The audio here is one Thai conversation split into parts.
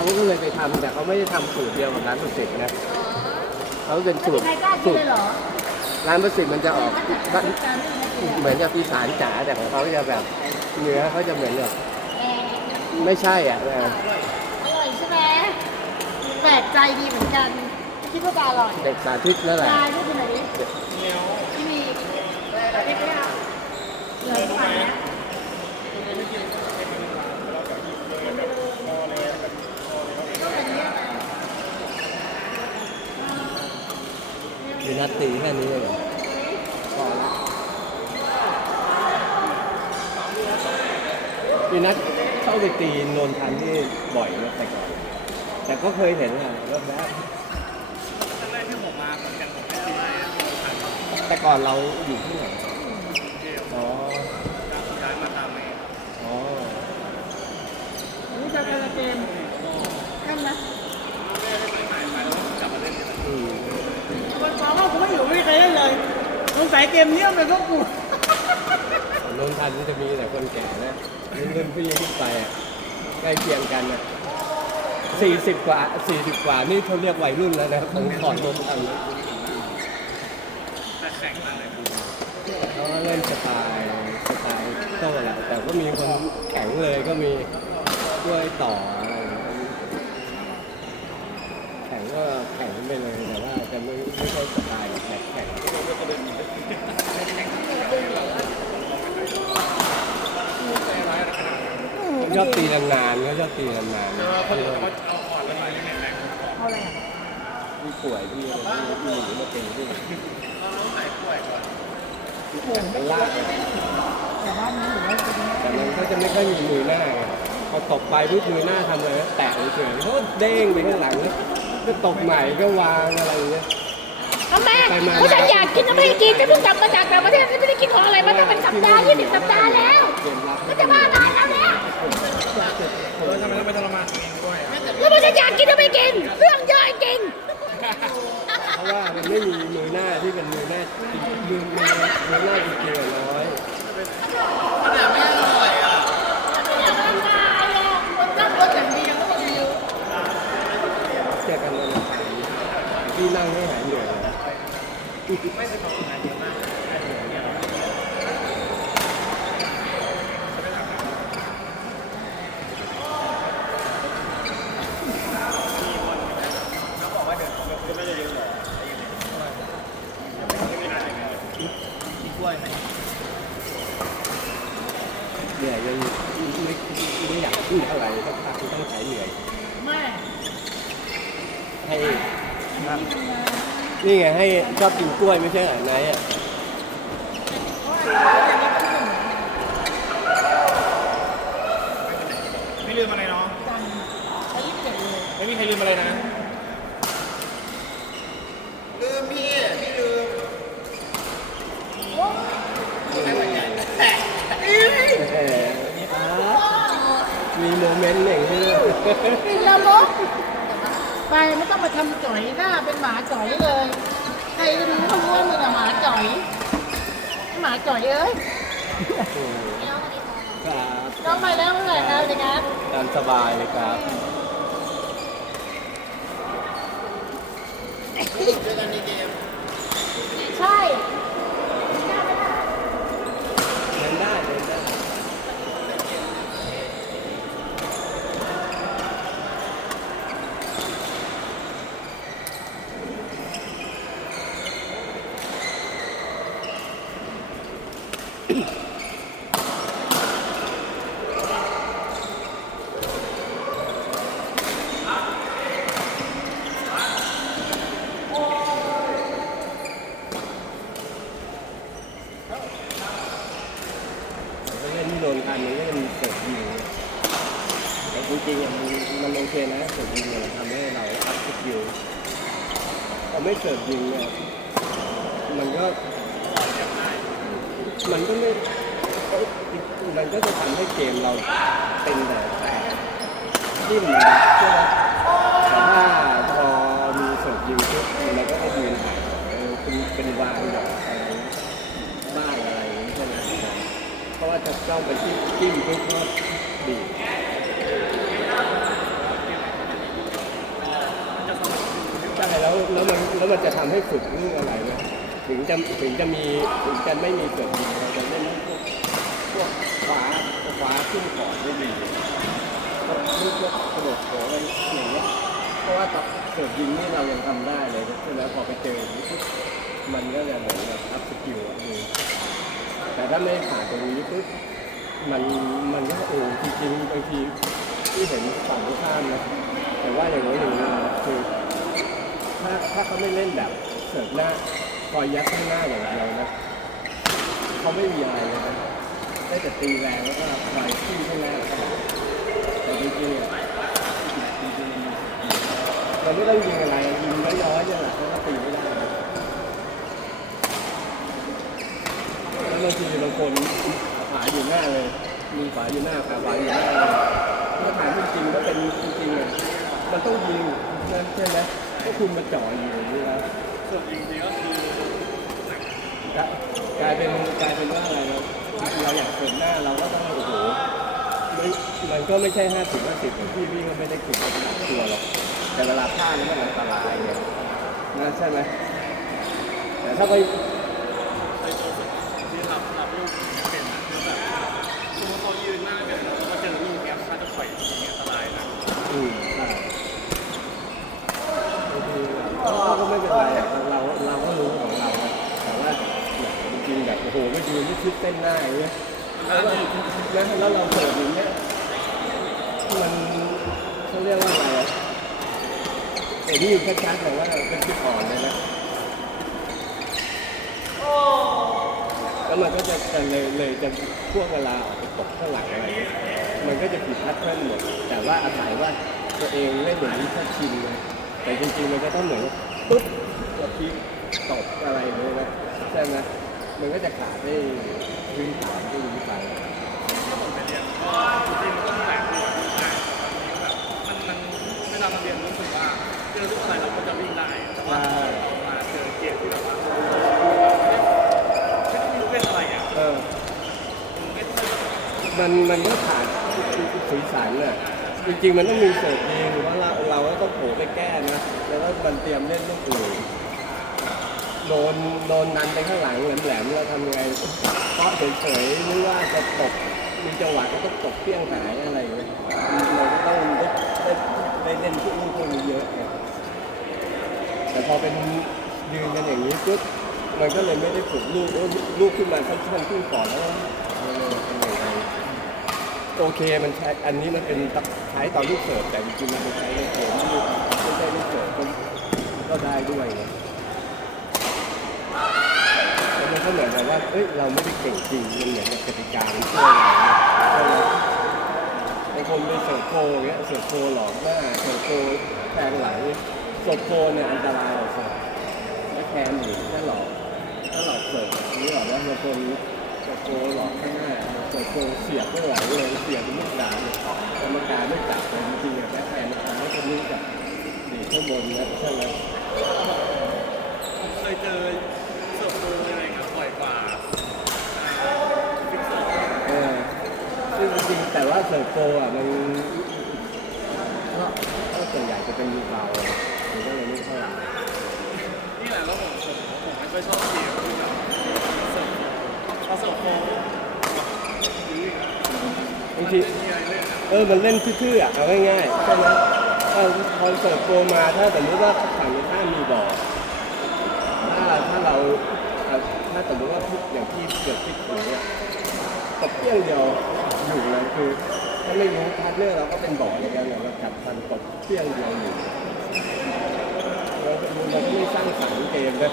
เขาก็เลยไปทำแต่เขาไม่ได้ทำสูตรเดียวกับร้านประสิทธิ์นะเขาเป็นสูตรใครกล้ากิสูนตเลรยเหรอร้านประสิทธิ์มันจะออกเหมือนกับอีสานจ๋าแต่ของเขาจะแบบเนื้อเขาจะเหมือนแบบไม่ใช่อะเอออร่อยใช่ไหมแปลกใจดีเหมือนกันคิดว่าจะอร่อยเด็กสาธิตแล้วแหละยายพูดไหนดิที่มีเล็กไม่เอาเลยไปนะ มีนัดตีแค่นี้เลยเหรอพอละมีนัดเข้าไปตีนนทันที่บ่อยนะแต่ก่อน แต่ก็เคยเห็นแหละแล้วแบบแต่ก่อนเราอยู่ที่ไหนอ๋ออ๋อรู้จักกันเกมกันนะอืมวันก่อ นว่ากูไม่อยู่ไม่มีใครเล่นเลยสงสัยเกมเนี้เป็นพวกกูนนทันจะมีแต่คนแก่นะรุ่นรุ่นพี่ขึ้นไปอะใกล้เคียงกันอะสี่สิบกว่าสี่สิบกว่านี่เขาเรียกวัยรุ่นแล้วนะของขอนนทันเขาก็เล่นสไตล์สไตล์โต้แหละแต่ก็มีคนแข็งเลยก็มีด้วยต่ออะไรอย่างเงี้ยแข็งก็แข็งไปเลยแต่ว่า ไม่ไม่ใช่สไตล์แบบแข็งชอบตีนานๆก็ชอบตีนานๆเขาเลยเอาอะไรอะมีป่วยที่อะไรที่มีหนูมาตีที่มันลากอะแต่บ้านนี้หรือว่าเป็นแต่มันก็จะไม่ค่อยมีมือหน้าไงพอตกไปปุ๊บมือหน้าทำอะไรแตะเฉยๆเขาเด้งไปข้างหลังแล้ว ก็ตกใหม่ก็วางอะไรอย่างเงี้ย ทำไมเพราะฉันอยากกินก็ไม่ให้กินฉันเพิ่งกลับมาจากต่างประเทศฉันไม่ได้กินของอะไรมาตั้งเป็นสัปดาห์ยี่สิบสัปดาห์แล้วเกมรับก็จะบ้าตายแล้วเนี่ยเออทำไมต้องไปทรมานตัวเองด้วยอะแล้วมันจะอยากกินก็ไม่กิน เรื่องเยอะจริงเพราะว่ามันไม่มีมือหน้าที่เป็นมือหน้าจริงมือมือมือหน้าจริงๆอะน้อยนั่งรถอย่างเดียวก็ไม่รู้ เจอกันวันอังคาร พี่นั่งให้หายเหนื่อยเลยเหนื่อยยังไม่ไม่อยากพูดอะไรต้องพักต้องใช้เหนื่อยไม่ให้ นี่ไงให้ชอบกินกล้วยไม่ใช่เหรอไหนอะไม่ลืมอะไรเนาะจันอายุเจ็ดเลยไม่มีใครลืมอะไรนะ ลืมพี่พี่ลืมเออมีโมเมนต์หนึ่งที่กินละมก ไปไม่ต้องมาทำจ่อยหน้าเป็นหมาจ่อยเลย ใครจะรู้ก็รู้ว่ามึงอะหมาจ่อยหมาจ่อยเอ้ยครับน้องไปแล้วเมื่อไหร่ครับเด็กครับตามสบายเลยครับ ใช่ เดินได้เดินได้ เล่นที่โดนกันมันก็จะมี เกิดยิงแต่จริงๆอะมันมันโอเคนะเกิดยิงเนี่ยมันทำให้เราอัพสกิลพอไม่เกิดยิงเนี่ยมันก็ มันก็ไม่มันก็จะทำให้เกมเราเป็นแต่แต่ที่มันใช่ไหมแต่ถ้าพอมีเสิร์ฟยิงปุ๊บมันก็จะยืนห่างเออเป็นเป็นวางดอกอะไรบ้างอะไรอย่างนี้ใช่ไหมเพราะว่า จะต้องไปจิ้มจิ้มปุ๊บก็บีบแล้วแล้วมันแล้วมันจะทำให้ฝึกเรื่องอะไรไหมถึงจะถึงจะมีถึงจะไม่มีเกิดยิงเราจะเล่นพวกพวกฟ้าฟ้าขึ้นก่อนได้ดีพวกพวกกระโดดโผล่อะไรอย่างเงี้ยเพราะว่าตอนเกิดยิงนี่เรายังทำได้เลยใช่ไหมพอไปเจอมันก็จะเหมือนแบบอัพสกิลอะ แต่ถ้าไม่ผ่านตรงนี้ปุ๊บมันมันก็โอ้จริงๆบางทีที่เห็นฝั่งตรงข้ามนะแต่ว่าอย่างนี้อย่างนี้คือถ้าถ้าเขาไม่เล่นแบบเสิร์ฟหน้าคอยยัดข้างหน้าอย่างเดียวนะเขาไม่มีอะไรเลยนะได้แต่ตีแรงแล้วก็คอยขึ้นข้างหน้าแล้วก็แต่จริงๆอะจริงๆมันไม่ต้องยิงอะไรยิงน้อยๆเนี่ยแหละเขาก็ตีไม่ได้นะแล้ว บางทีบางคนขวาอยู่หน้าเลย มีขวาอยู่หน้าขาขาอยู่หน้าเลยถ้าถามจริงๆก็เป็นจริงๆอะมันต้องยิงนะใช่ไหมถ้าคุณมาจ่ออยู่อย่างนี้แล้วส่วนจริงๆก็คือกลายเป็นกลายเป็นว่าอะไรนะเราอยากเสริมหน้าเราก็ต้องโอ้โหมันก็ไม่ใช่ห้าสิบห้าสิบที่พี่ก็ไม่ได้ขุดเป็นหลักตัวหรอกแต่เวลาพลาดนี่มันอันตรายเนี่ยนะใช่ไหมแต่ถ้าไป ในตัวสุดที่รับรับลูกเป็นนะคือแบบสมมติเขายืนหน้าเป็นแล้วก็เจอลูกแก๊ปถ้าจะปล่อยอย่างเงี้ยอันตรายนะ อืมใช่บางทีเราก็ไม่เป็นไรอะเราเราก็รู้ของเราอะแต่ว่าเนี่ยจริงๆแบบโอยู่ที่คิดเต้นหน้าอย่างเงี้ยแล้วเราแล้วเราเสิร์ฟอย่างเงี้ยมันเขาเรียกว่าอะไรอะเห็นอยู่ชัดๆแต่ว่าเป็นจุดอ่อนเลยนะแล้วมันก็จะจะเลยเลยจะช่วงเวลาออกไปตกข้างหลังอะไรมันก็จะผิดพัดเพิ่หมดแต่ว่าอาศัยว่าตัวเองเล่นอย่างนี้ถ้าชินเลยแต่จริงๆมันก็ต้องเหมือนปุ๊บตัวพีคตกอะไรเลยนะใช่ไหม มันก็จะขาดได้พื้นฐานที่ดีไปถ้าผมไปเรียนก็จริงๆมันก็มีหลายตัวที่ได้แบบมันมันเวลาเราเรียนรู้สึกว่าเจอลูกอะไรเราก็จะวิ่งได้แต่ว่าพอมาเจอเกมที่แบบว่าไม่รู้เป็นอะไรอะเออมันมันก็ขาดสีสันน่ะจริงๆมันต้องมีเสิร์ฟเองหรือว่าเราเราก็ต้องโผล่ไปแก้นะแล้วก็มันเตรียมเล่นลูกอื่น โดนโดนนันไปข้างหลังแหลมๆเราทำยังไงเพราะเฉยๆหรือว่าจะตกมีจังหวะก็ต้องตกเพี้ยงหายอะไรอย่างเงี้ยเราก็ต้องได้ได้ได้เล่นพวกลูกพวกนี้เยอะแต่พอเป็นยืนกันอย่างนี้ปุ๊บมันก็เลยไม่ได้ฝึกลูกลูกขึ้นมาค่อนๆขึ้นก่อนแล้วเอนยังไงโอเคมันใช้อันนี้มันเป็นใช้ตอนลูกเสิร์ฟแต่จริงๆมันเป็นใช้ในเกมที่ไม่ใช่ลูกเสิร์ฟก็ได้ด้วย ก็เหมือนกับว่าเอ้ยเราไม่ได้เก่งจริงมันเหมือนกับกติกามันช่วยเราใช่ไหมบางคนไปเสิร์ฟโคเงี้ยเสิร์ฟโคหลอกหน้าเสิร์ฟโคแทงหลังเสิร์ฟโคเนี่ยอันตรายสุดและแทนหรือถ้าหลอกถ้าหลอกเสิร์ฟนี่หรอกว่าบางคนเสิร์ฟโกหลอกข้างหน้าเสิร์ฟโกเสียบข้างหลเลยเสียบเป็นลูกดาวเลยกรรมการไม่จับเลยจริงๆแค่แทนทำให้คนนี้จับดีข้างบนนะใช่ไหมเคยเจอเสิร์ฟโครับปล่อยกว่าฟิกเซอร์ เออซึ่งจริงๆ แต่ว่าเสิร์ฟโกอะมันก็ก็ส่วนใหญ่จะเป็นลูเราอะมันก็เลยไม่เท่าไหร่นี่แหละแล้วผมผมผมไม่ค่อยชอบเกมที่แบบเสิร์ฟพอเสิร์ฟโกบางทีเล่นยังไงเออมันเล่นทื่อๆอะเอาง่ายๆใช่ไหมเออพอเสิร์ฟโกมาถ้าสมมติว่าฝั่งข้ามมีบ่อถ้าถ้าเราถ้าสมมติว่าพลิกอย่างที่เกิดพลิกอย่างเนี้ย ตบเพี้ยงเดียวอยู่เลยคือถ้าไม่รู้พาร์ทเนอร์เราก็เป็นบ่อเหมือย่างเงี้ยเราจับทันตบเพี้ยงเดียวอยู่เราเราก็ไม่สร้างสรรค์เกมเลย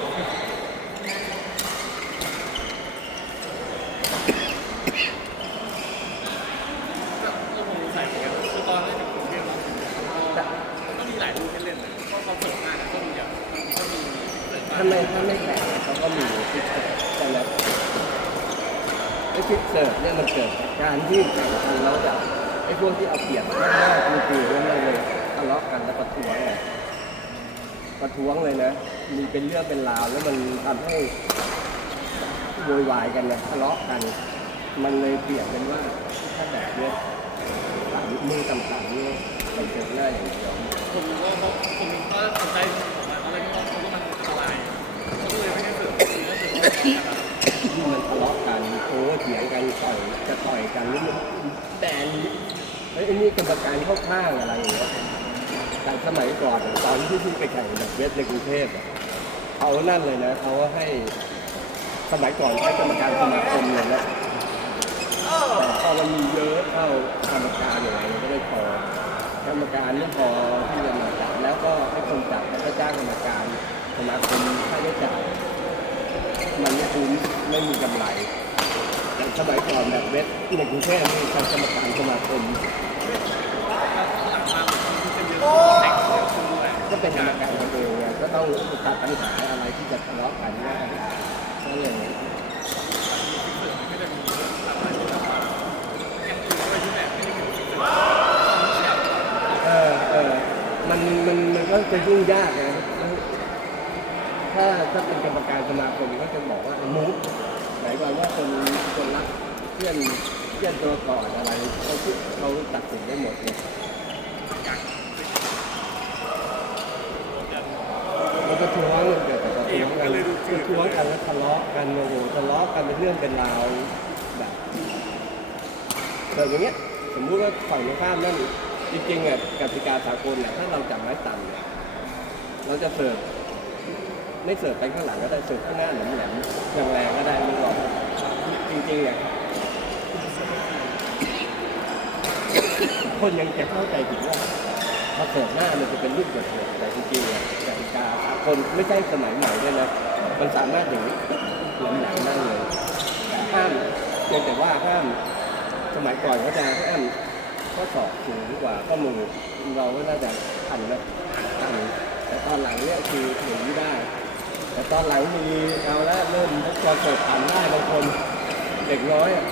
ไอ้คิดเสิร์ฟเนี่ยมันเกิดการที่แข่งขันไอ้พวกที่เอาเปรียบมากๆมีตีเรื่องเลยทะเลาะกันแล้วประท้วงเลยประท้วงเลยนะ มีเป็นเรื่องเป็นราวแล้วมันทำให้โวยวายกันเนะทะเลาะกัน มันเลยเปลี่ยนเป็นว่าถ้าแบบเนี้ยสามมือต่างๆเนี่ยมันเกิดหน้ยอย่างเดียวผมก็ผมก็สนใจผอะไรก็เพราะว่ามันอันตรายเขาก็เลยไม่ให้เสิร์ฟก็คือันโอ้เถียงกันต่อยจะต่อยกันหรือแบนไอ้นี่กรรมการเข้าข้างอะไรอย่างเงี้ยแต่สมัยก่อนตอนที่พี่ไปแข่งแบบเวทในกรุงเทพเอานั่นเลยนะเขาให้สมัยก่อนใช้กรรมการสมาคมเลยนะแต่พอมันมีเยอะเข้ากรรมการอย่างไรก็ไม่พอกรรมการเไม่พอที่จะมาจับแล้วก็ให้คนจับแล้วก็จ้างกรรมการสมาคมค่าใช้จ่ายมันไม่คุ้มไม่มีกำไร สมัยก่อนแบบเวทในกรุงเทพมีการกรรมการสมาคมหลังมาที่จะเยอะแข่งเด้วยก็เป็นกรรมการคนเองไงก็ต้องตัดปัญหาอะไรที่จะทะเลาะกันได้ก็เนี่ยก็เลยเออเออมันมันมันก็จะยุ่งยากนะถ้าถ้าเป็นกรรมการสมาคมก็จะบอกว่ามุกายความว่าคนคนรักเพื่อนเพื่อนตัวก่อนอะไรเขาเขาตัดสินได้หมดเลยมันก็ทวงมันเกิดแต่ประท้วงกันประท้วงกันแล้วทะเลาะกันโอ้โหทะเลาะกันเป็นเรื่องเป็นราวแบบแบบอย่างเงี้ยสมมุติว่าฝั่งตรงข้ามนั่นจริงๆอะกติกาสากลเนี่ยถ้าเราจับไม้ต่ำเนี่ยเราจะเสิร์ฟ ไม่เสิร์ฟไปข้างหลังก็ได้เสิร์ฟข้างหน้าแหลมแรงๆก็ได้ไม่หรอกจริงๆอะคนยังจะเข้าใจผิดว่าพอเสิร์ฟหน้ามันจะเป็นลูกเดือดๆแต่จริงๆอะกติกาสากลไม่ใช่สมัยใหม่ด้วยนะมันสามารถอย่างนี้แหลมๆได้เลยห้ามเพียงแต่ว่าห้ามสมัยก่อนเขาจะห้ามข้อศอกสูงกว่าข้อมือเราก็น่าจะทันนะทันแต่ตอนหลังเนี่ยคือถึงได้ แต่ตอนหลังมีเอาแล้วเริ่มพอเสิร์ฟทันได้บางคนเด็กน้อยอะ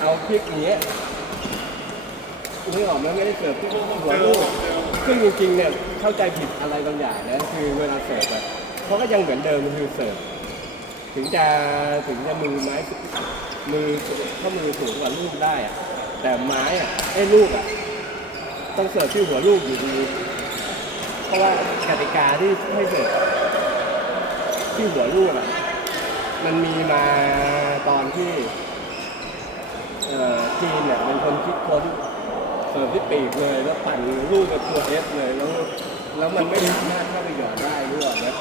เอาพริกอย่างเงี้ยนึกออกไหมไม่ได้เสิร์ฟที่หัวลูกซึ่งจริงๆเนี่ยเข้าใจผิดอะไรบางอย่างนะคือเวลาเสิร์ฟอะเขาก็ยังเหมือนเดิมคือเสิร์ฟถึงจะถึงจะมือไม้มือข้อมือสูงกว่าลูกได้อะแต่ไม้อะไอ้ลูกอะต้องเสิร์ฟที่หัวลูกอยู่ดีเพราะว่ากติกาที่ให้เสิร์ฟ ที่หัวลูกอะมันมีมาตอนที่เอ่อจีนเนี่ยเป็นคนคิดค้นเสิร์ฟที่ปีกเลยแล้วปั่นลูกกับตัวเอสเลยแล้วแล้วมันไม่สามารถเข้าไปหยอดได้ด้วยนะ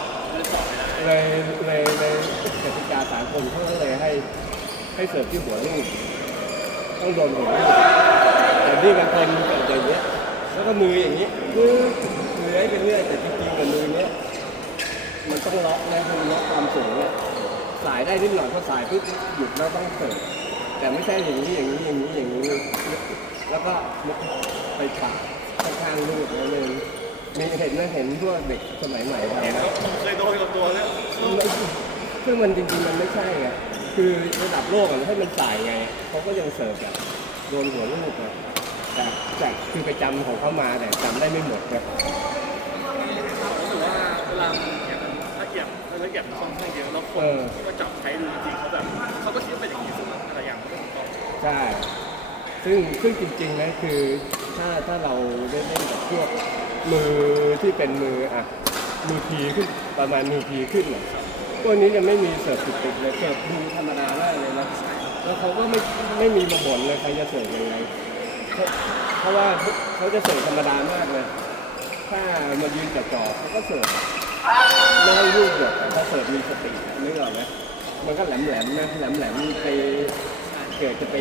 เลยเลยเลยกติกาสากลเขาก็เลยให้ให้เสิร์ฟที่หัวลูกต้องโดนหัวลูกแต่นี่มันเป็นแบบอย่างเงี้ยแล้วก็มืออย่างนี้มือเลื้อยไปเรื่อยแต่จริงๆกับมือเนี้ย มันต้องล็อกนะมันล็อกความสูงเนี่ยสายได้นิดหน่อยพอสายปุ๊บหยุดแล้วต้องเสิร์ฟแต่ไม่ใช่อย่างนี้อย่างนี้อย่างนี้อย่างนี้แล้วก็ไปปักข้างๆลูกแล้วเลยมีเห็นไหมเห็นพวกเด็กสมัยใหม่ทำเห็นะแล้วผมเคยโดนกับตัวเนี่ยซึ่งมันจริงๆมันไม่ใช่ไงคือระดับโลกอะให้มันสายไงเขาก็ยังเสิร์ฟแบบโดนหัวลูกอะแต่แต่คือไปจำของเขามาแต่จำได้ไม่หมดไงสึกว่าเวลามันเก็บถ้า เก็บถ้าเก็บค่อนข้างเยอะแล้วคนที่มาจับใช้ดูจริงๆเขาแบบเขาก็คิดว่าเป็นอย่างนี้ซึ่งอะไรอย่างก็ไม่ถูกต้องใช่ซึ่งซึ่งจริงๆนะคือถ้าถ้าเราได้เล่นกับพวกมือที่เป็นมืออะมือพีขึ้นประมาณมือพีขึ้นเนี่ยพวกนี้ยังไม่มีเสิร์ฟติดๆเลยเสิร์ฟดูธรรมดามากเลยนะแล้วเขาก็ไม่ไม่มีมาบ่นเลยใครจะเสิร์ฟยังไงเพราะเพราะว่าเขาจะเสิร์ฟธรรมดามากเลยถ้ามายืนจับจอเขาก็เสิร์ฟ ไม่ให้ลูกหยดแต่ถ้าเสิร์ฟมีสตินึกออกไหมมันก็แหลมแหลมๆนะแหลมแหลมๆไปเกิดจะไป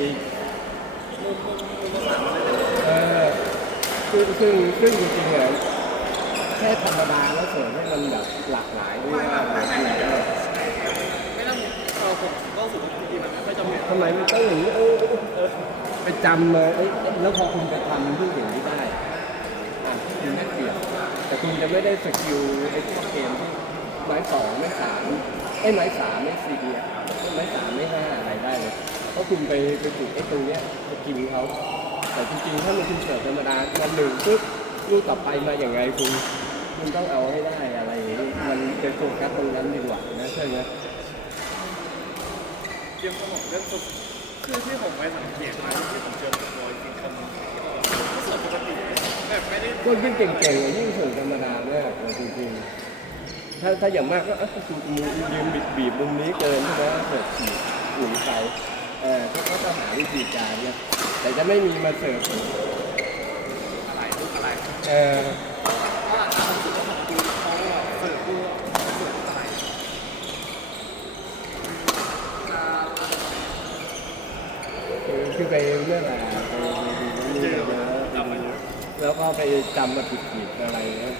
เออซึ่งซึ่งซึ่งจริงๆเนี่ยแค่ธรรมดาแล้วเสิร์ฟให้มันแบบหลากหลายด้วยว่าหลากหลายไม่ต้องเราผมก็รู้สึกว่าจริงๆมันไม่ค่อยจำเป็น ทำไมมันต้องอย่างนี้เออเออเออไปจำเลยเอ้ยแล้วพอคุณไปทำที่อย่างนี้ได้อะคุณได้เปรียบ คุณจะไม่ได้สกิลไอ้พวกเกมที่ไม้สองไม้สามไอ้ไม้สามไม้สี่อะไม้สามไม้ห้าอะไรได้เลยเพราะคุณไปไปฝึกไอ้ตรงเนี้ยไปกินเขาแต่จริงๆถ้ามันคุณเสิร์ฟธรรมดาวันหนึ่งปุ๊บลูกต่อไปมาอย่างไงคุณคุณต้องเอาให้ได้อะไรอย่างนี้มันเป็นโฟกัสตรงนั้นดีกว่านะใช่ไหมเตรียมสมองเรื่องคือที่ผมไปสังเกตมาที่ผมเจอตัวจริงคนก็เสิร์ฟ ปกติแบบไม่ได้ก็ยิ่งเก่งๆยิ่งถึงธรรมดามากเลยจริงๆ ถ้าถ้าอย่างมากก็อ้ยกูยืนบีบบีบมุมนี้เกินใช่ไหมเสิร์ฟขีดหนีไปเออเขาก็จะหาวิธีการเนี่ยแต่จะไม่มีมาเสิร์ฟออเพรลูกองดูเขาแบบเสิร์ฟดูเออคือไปเรื่องอะไร แล้วก็ไปจำมาผิดผิดอะไรเงี้ย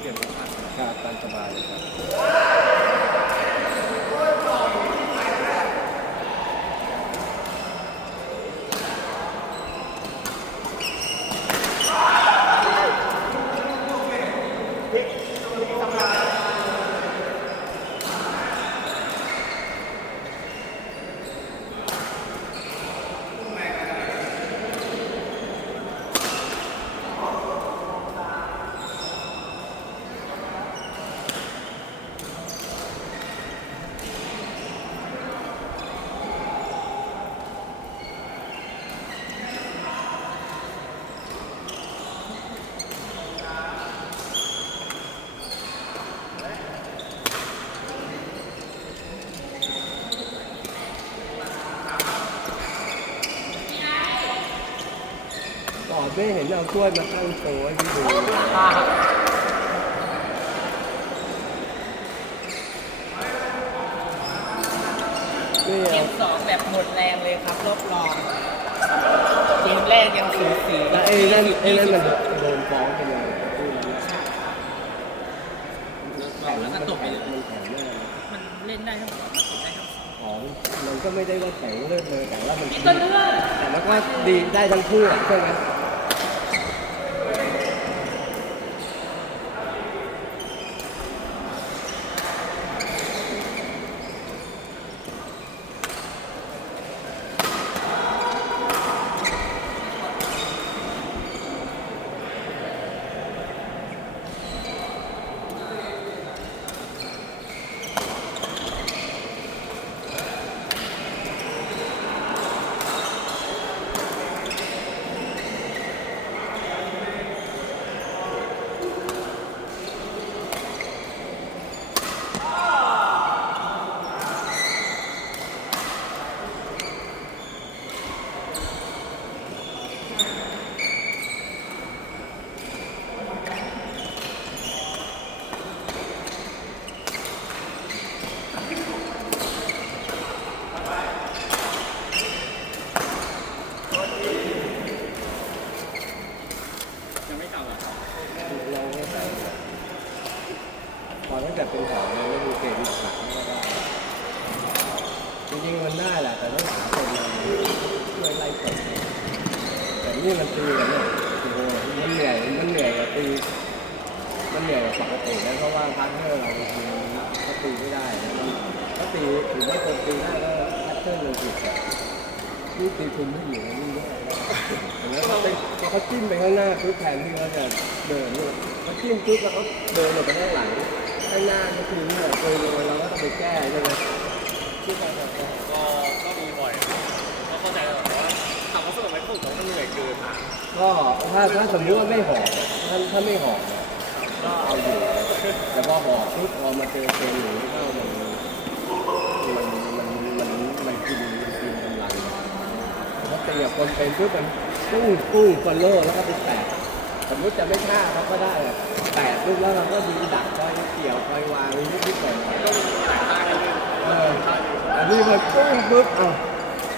เปลี่ยนสภาพครับตามสบายเลยครับ ไม่เห็นเอาถ้วยมาตั้งโต๊ะให้พี่ดูนี่เกมสองแบบหมดแรงเลยครับรอบรองเกมแรกยังสูสีแล้วไอ้นั่นไอ้นั่นมันโดนฟ้องไปเลยแล้วแข่งแล้วก็ตกไปเลยมันแข่งเรื่องอะไรมันเล่นได้ทั้งสองได้ทั้งสองของมันก็ไม่ได้ว่าแข่งเลิศเลยแต่ว่ามันอีกตัวนึงแต่มันก็ดีได้ทั้งคู่ใช่ไหม ยังไม่กลับอะ เราไม่ใส่พอตั้งแต่เป็นหอเลยแล้วดูเกมหลังก็ได้จริงๆมันได้แหละแต่ต้องหาคนมาช่วยไล่ตบแต่นี่มันตีกันเนี่ยโอ้โหมันเหนื่อยมันเหนื่อยกับตี มันเหนื่อยกว่าปกตินะเพราะว่าพาร์ทเนอร์เราบางทีเขาตีไม่ได้นะมันเขาตีถึงไม่คนตีได้ก็พาร์ทเนอร์มันผิดอะนี่ตีคุมไม่อยู่นะนี่แย่ แล้วเขาไปเขาจิ้มไปข้างหน้าปุ๊บแทนที่เขาจะเดินเนี่ยเขาจิ้มปุ๊บแล้วเขาเดินออกไปข้างหลังข้างหน้าก็คือเนี่ยเคยเลยเราก็ต้องไปแก้ใช่ไหมที่การแบบว่าก็ก็มีบ่อยก็เข้าใจแต่ว่าถามว่าสนุกไหมผมว่มันเหนื่อยเกินอะก็ถ้าถ้าสมมติว่าไม่หอบถ้าถ้าไม่หอบก็เอาอยู่แต่พอหอบปุ๊บพอมาเจอเกมอย่างนี้ก็มันมันมันมันมันกินมันกินกำลัง เขาตีกับคนเป็นปุ๊บมันปุ้งปุ้งฟอลโล่แล้วก็ไปแตะสมมติจะไม่ฆ่าเขาก็ได้อะแตะปุ๊บแล้วเราก็ดีดักคอยเกี่ยวคอยวางนิดนิดหน่อยหน่อยก็มีหลายท่าให้เล่นเอออันนี้มันปุ้งปุ๊บเอ้า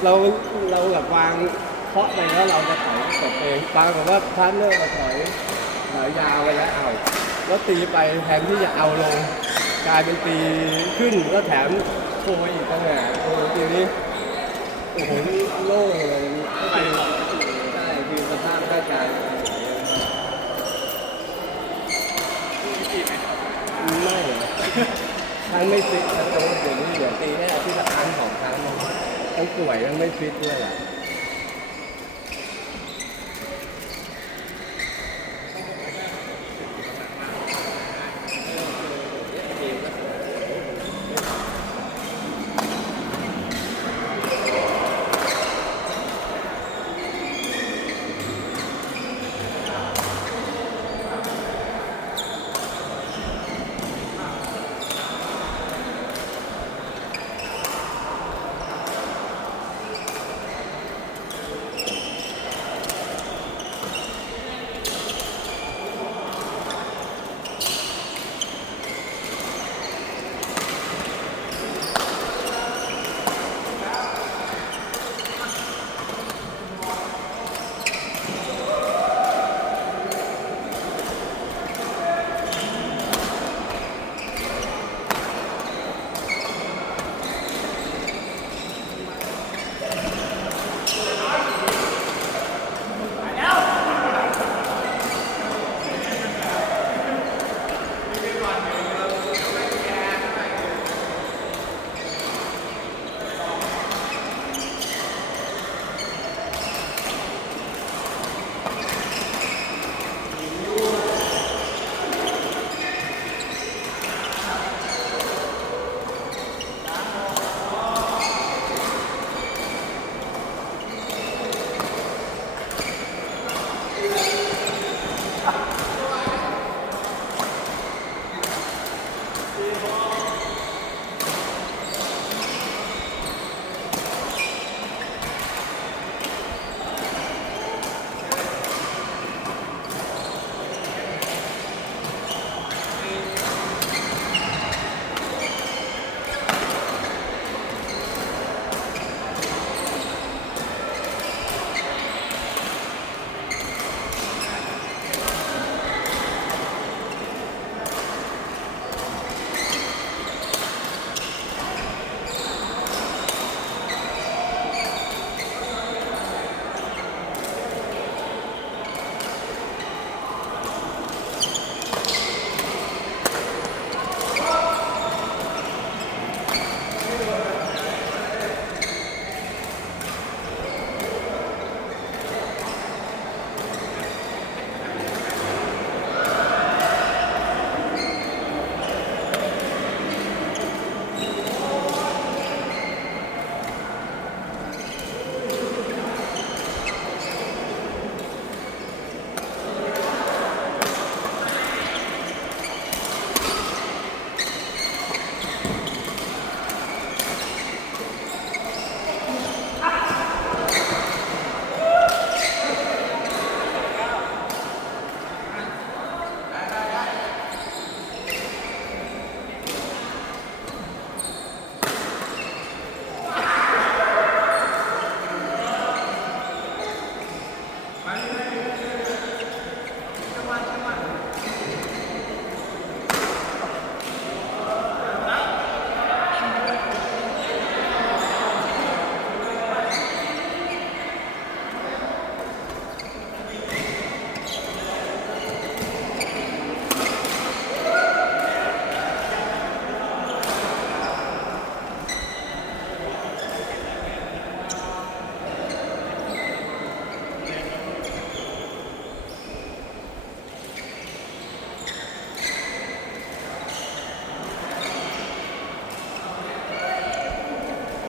เราเราแบบวางเคาะไปแล้วเราจะถอยตบเองปรากฏว่าพาร์ทเนอร์มาถอยถอยยาวไปแล้วเอาแล้วตีไปแทนที่จะเอาลงกลายเป็นตีขึ้นแล้วแถมโชว์อีกต่างหากโอ้โหทีนี้โอ้โหโล่งเลย ใช่คือสภาพร่างกายไม่เลยทั้งไม่ฟิตทั้งตัวเดี๋ยวนี้เดี๋ยวตีแน่ที่ละครั้งสองครั้งทั้งสวยทั้งไม่ฟิตด้วยแหละ